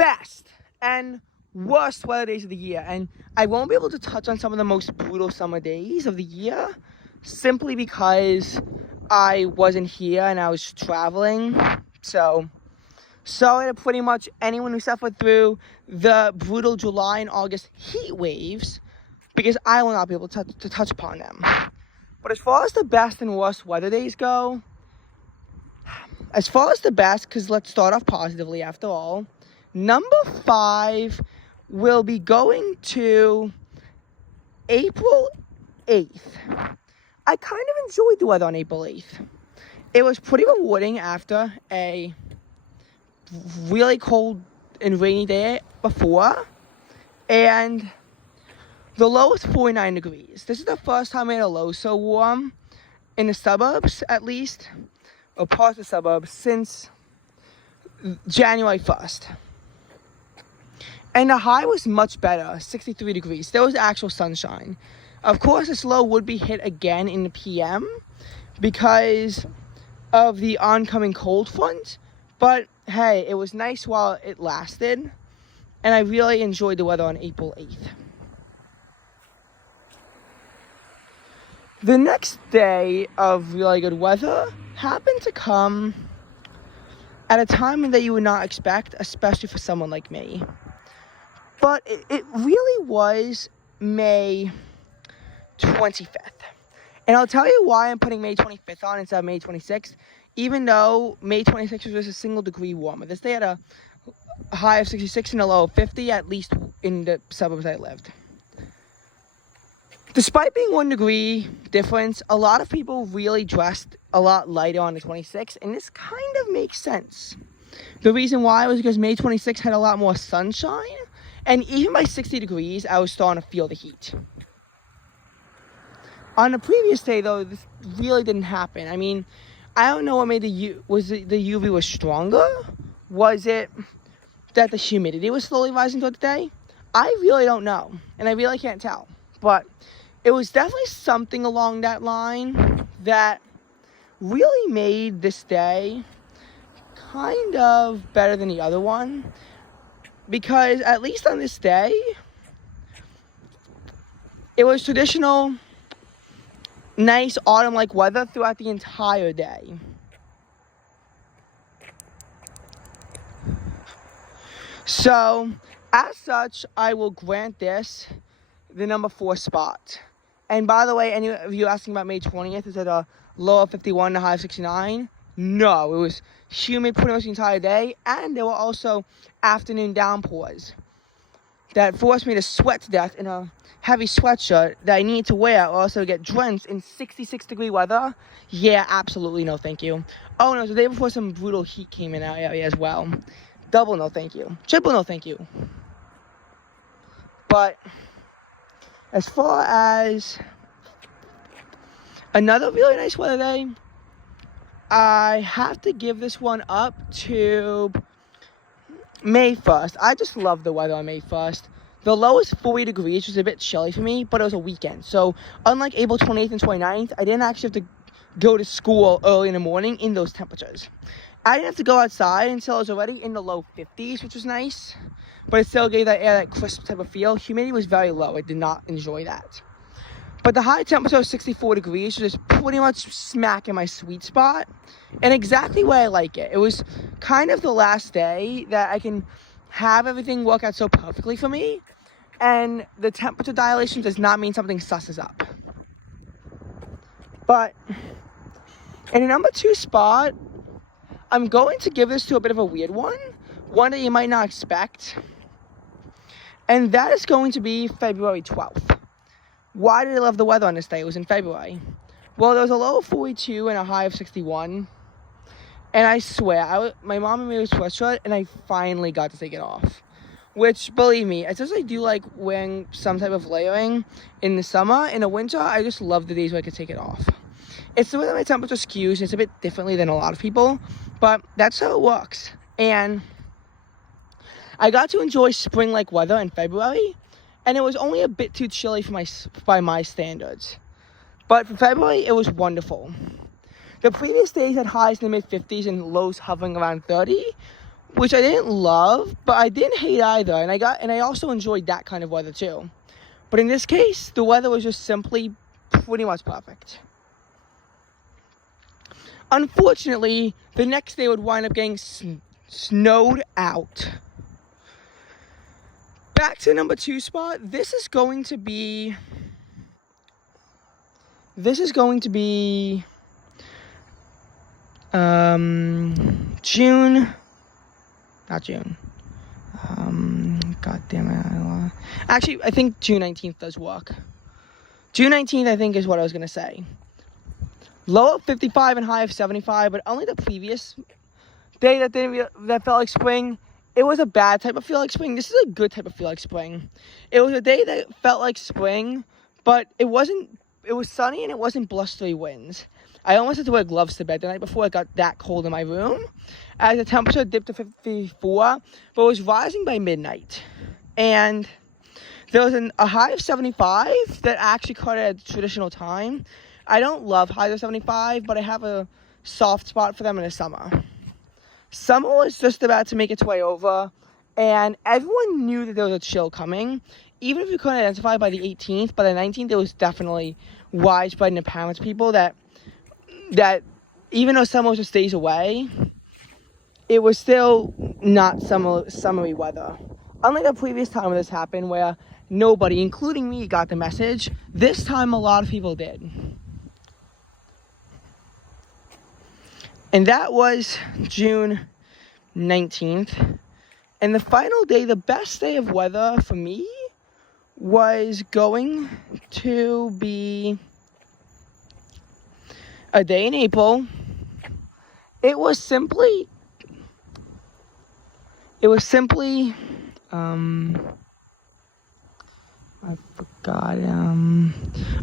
best and worst weather days of the year. And I won't be able to touch on some of the most brutal summer days of the year simply because I wasn't here and I was traveling. So sorry to pretty much anyone who suffered through the brutal July and August heat waves, because I will not be able to touch upon them. But as far as the best and worst weather days go, as far as the best, because let's start off positively after all, number 5 will be going to April 8th. I kind of enjoyed the weather on April 8th. It was pretty rewarding after a really cold and rainy day before, and the low was 49 degrees. This is the first time I had a low so warm in the suburbs, at least, or parts of the suburbs, since January 1st. And the high was much better, 63 degrees. There was actual sunshine. Of course, this low would be hit again in the PM because of the oncoming cold front, but hey, it was nice while it lasted, and I really enjoyed the weather on April 8th. The next day of really good weather happened to come at a time that you would not expect, especially for someone like me. But it really was May 25th. And I'll tell you why I'm putting May 25th on instead of May 26th, even though May 26th was just a single degree warmer. This day had a high of 66 and a low of 50, at least in the suburbs I lived. Despite being 1 degree difference, a lot of people really dressed a lot lighter on the 26th, and this kind of makes sense. The reason why was because May 26th had a lot more sunshine, and even by 60 degrees, I was starting to feel the heat. On the previous day, though, this really didn't happen. I mean, I don't know what made the UV was stronger. Was it that the humidity was slowly rising throughout the day? I really don't know, and I really can't tell. But it was definitely something along that line that really made this day kind of better than the other one. Because at least on this day, it was traditional, nice autumn-like weather throughout the entire day. So, as such, I will grant this the number 4 spot. And by the way, any of you asking about May 20th, is it a low of 51 and a high of 69? No, it was humid pretty much the entire day, and there were also afternoon downpours that forced me to sweat to death in a heavy sweatshirt that I needed to wear, or also get drenched in 66 degree weather. Yeah, absolutely no thank you. Oh no, the day before some brutal heat came in our area as well. Double no thank you. Triple no thank you. But as far as another really nice weather day, I have to give this one up to May 1st. I just love the weather on May 1st. The low was 40 degrees, which was a bit chilly for me, but it was a weekend. So unlike April 28th and 29th, I didn't actually have to go to school early in the morning in those temperatures. I didn't have to go outside until I was already in the low 50s, which was nice. But it still gave that air that crisp type of feel. Humidity was very low. I did not enjoy that. But the high temperature of 64 degrees was just pretty much smack in my sweet spot. And exactly where I like it. It was kind of the last day that I can have everything work out so perfectly for me. And the temperature dilation does not mean something susses up. But in the number 2 spot, I'm going to give this to a bit of a weird one. One that you might not expect. And that is going to be February 12th. Why did I love the weather on this day? It was in February. Well, there was a low of 42 and a high of 61. And I swear, my mom made me a sweatshirt, and I finally got to take it off. Which, believe me, as much as I do like wearing some type of layering in the summer, in the winter, I just love the days where I could take it off. It's the way that my temperature skews. It's a bit differently than a lot of people, but that's how it works. And I got to enjoy spring-like weather in February, and it was only a bit too chilly for by my standards. But for February, it was wonderful. The previous days had highs in the mid-50s and lows hovering around 30, which I didn't love, but I didn't hate either. And I also enjoyed that kind of weather too. But in this case, the weather was just simply pretty much perfect. Unfortunately, the next day would wind up getting snowed out. Back to number 2 spot. This is going to be June. Not June. God damn it. Actually, I think June 19th does work. June 19th, I think, is what I was going to say. Low of 55 and high of 75, but only the previous day that felt like spring. It was a bad type of feel like spring. This is a good type of feel like spring. It was a day that felt like spring, but it wasn't. It was sunny and it wasn't blustery winds. I almost had to wear gloves to bed the night before it got that cold in my room, as the temperature dipped to 54, but it was rising by midnight. And there was a high of 75 that actually caught it at traditional time. I don't love highs of 75, but I have a soft spot for them in the summer. Summer was just about to make its way over, and everyone knew that there was a chill coming. Even if you couldn't identify by the 18th, by the 19th, it was definitely widespread and apparent to people that even though summer was just days away, it was still not summery weather. Unlike the previous time when this happened, where nobody, including me, got the message, this time a lot of people did. And that was June 19th. And the final day, the best day of weather for me, was going to be a day in April. It was simply I forgot,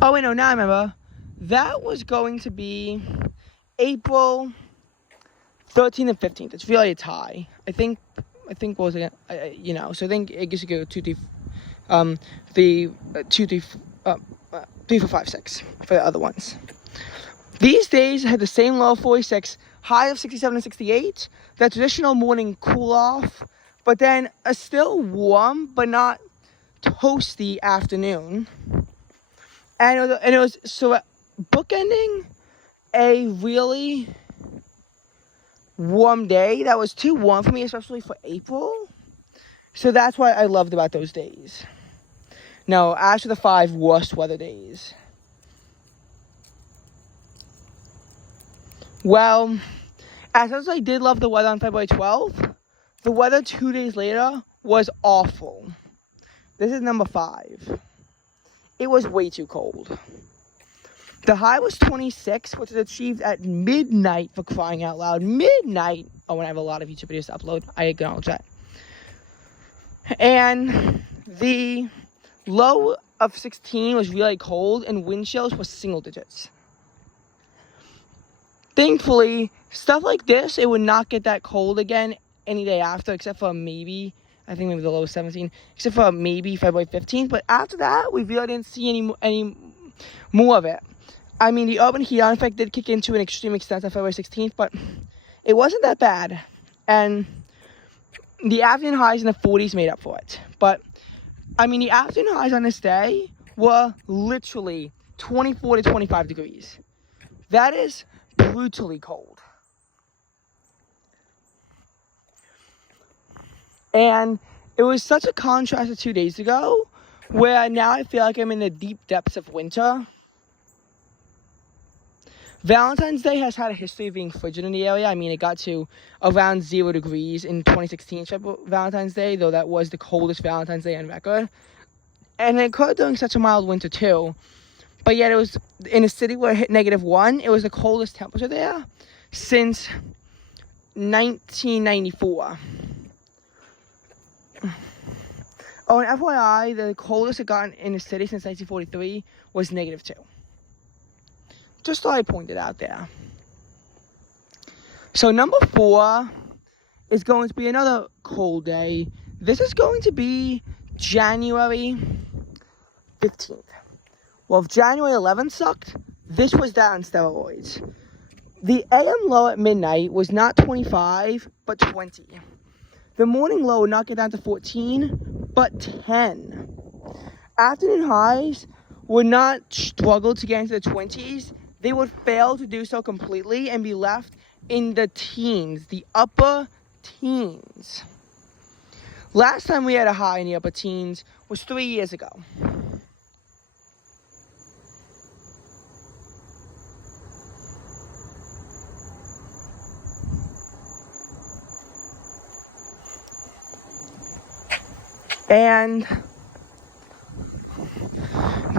oh wait, no, now I remember. That was going to be April 13th and 15th. It's really a tie. I think what was it? So I think I guess you go 3, 4, 5, 6 for the other ones. These days had the same low of 46, high of 67 and 68. That traditional morning cool off, but then a still warm but not toasty afternoon. And it was so bookending a really warm day that was too warm for me, especially for April. So that's what I loved about those days. Now, as for the 5 worst weather days. Well, as much as I did love the weather on February 12th, the weather 2 days later was awful. This is number 5. It was way too cold. The high was 26, which was achieved at midnight, for crying out loud. Midnight! Oh, and I have a lot of YouTube videos to upload. I acknowledge that. And the low of 16 was really cold, and wind chills were single digits. Thankfully, stuff like this, it would not get that cold again any day after, except for maybe the low was 17, except for maybe February 15th. But after that, we really didn't see any more of it. I mean, the urban heat effect did kick in to an extreme extent on February 16th, but it wasn't that bad. And the afternoon highs in the 40s made up for it. But, I mean, the afternoon highs on this day were literally 24 to 25 degrees. That is brutally cold. And it was such a contrast to 2 days ago, where now I feel like I'm in the deep depths of winter. Valentine's Day has had a history of being frigid in the area. I mean, it got to around 0 degrees in 2016 Valentine's Day, though that was the coldest Valentine's Day on record. And it occurred during such a mild winter, too. But yet it was in a city where it hit -1. It was the coldest temperature there since 1994. Oh, and FYI, the coldest it gotten in the city since 1943 was -2. Just thought I pointed out there. So number 4 is going to be another cold day. This is going to be January 15th. Well, if January 11th sucked, this was that on steroids. The AM low at midnight was not 25, but 20. The morning low would not get down to 14, but 10. Afternoon highs would not struggle to get into the 20s. They would fail to do so completely and be left in the teens, the upper teens. Last time we had a high in the upper teens was 3 years ago. And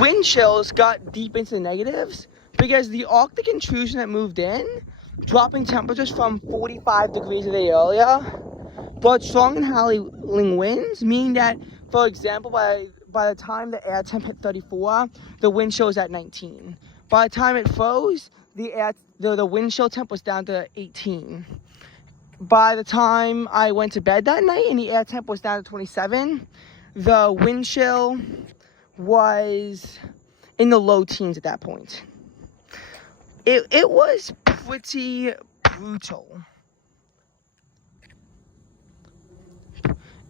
wind chills got deep into the negatives because the Arctic intrusion that moved in, dropping temperatures from 45 degrees a day earlier, brought strong and howling winds, meaning that, for example, by the time the air temp hit 34, the wind chill was at 19. By the time it froze, the wind chill temp was down to 18. By the time I went to bed that night and the air temp was down to 27, the wind chill was in the low teens at that point. It was pretty brutal.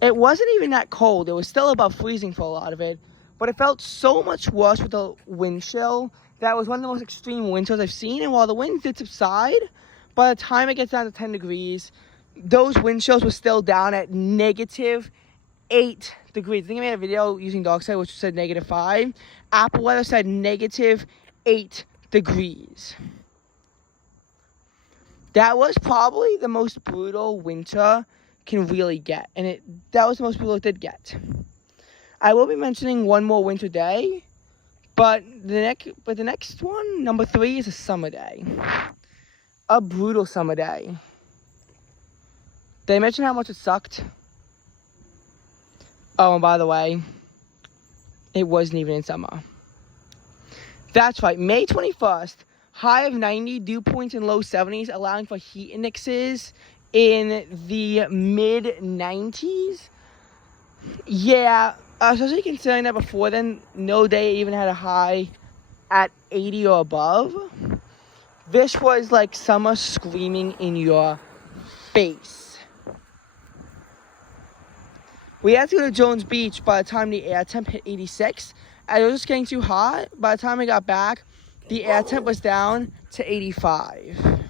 It wasn't even that cold. It was still above freezing for a lot of it, but it felt so much worse with the wind chill. That was one of the most extreme wind chills I've seen, and while the wind did subside, by the time it gets down to 10 degrees, those wind chills were still down at negative 8 degrees. I think I made a video using DarkSide which said negative 5. Apple weather said negative 8 degrees. That was probably the most brutal winter can really get, and that was the most brutal it did get. I will be mentioning one more winter day, but the next one, number 3, is a summer day. A brutal summer day. Did I mention how much it sucked? Oh, and by the way, it wasn't even in summer. That's right, May 21st, high of 90, dew points in low 70s, allowing for heat indexes in the mid-90s. Yeah, especially considering that before then, no day even had a high at 80 or above. This was like summer screaming in your face. We had to go to Jones Beach by the time the air temp hit 86. And it was just getting too hot. By the time I got back, the air temp was down to 85.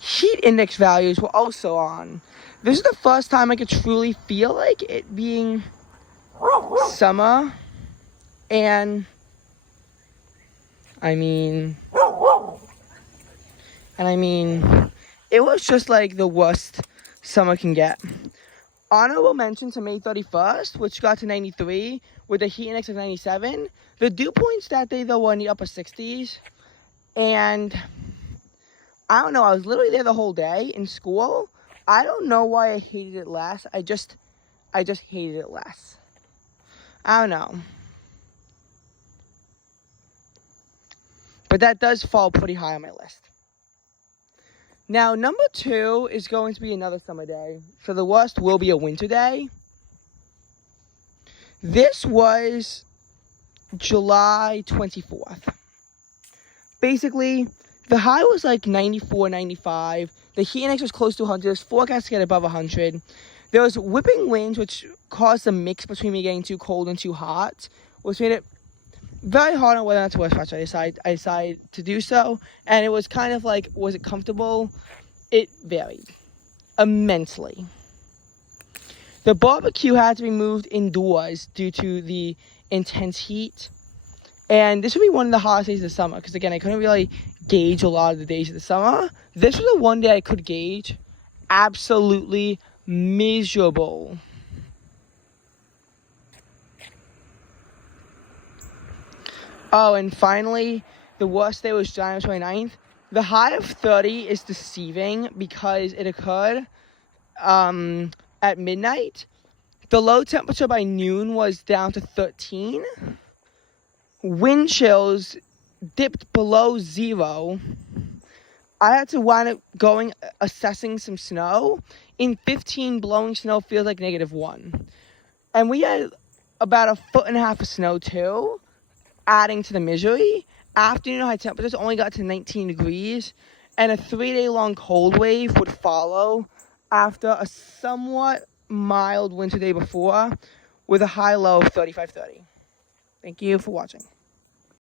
Heat index values were also on. This is the first time I could truly feel like it being summer. And I mean, it was just like the worst summer can get. Honorable mention to May 31st, which got to 93 with a heat index of 97. The dew points that day, though, were in the upper 60s. And I don't know, I was literally there the whole day in school. I don't know why I hated it less. I just hated it less. I don't know. But that does fall pretty high on my list. Now, number 2 is going to be another summer day. So the worst will be a winter day. This was July 24th. Basically, the high was like 94, 95. The heat index was close to 100. It was forecast to get above 100. There was whipping winds, which caused a mix between me getting too cold and too hot, which made it very hard on whether or not to wear sweats. I decided to do so, and it was kind of like, was it comfortable? It varied immensely. The barbecue had to be moved indoors due to the intense heat, and this would be one of the hottest days of the summer, because again, I couldn't really gauge a lot of the days of the summer. This was the one day I could gauge. Absolutely miserable. Oh, and finally, the worst day was January 29th. The high of 30 is deceiving because it occurred at midnight. The low temperature by noon was down to 13. Wind chills dipped below 0. I had to wind up going assessing some snow. In 15, blowing snow feels like -1. And we had about 1.5 feet of snow too, adding to the misery. Afternoon high temperatures only got to 19 degrees, and a 3-day long cold wave would follow after a somewhat mild winter day before with a high low of 35-30. Thank you for watching.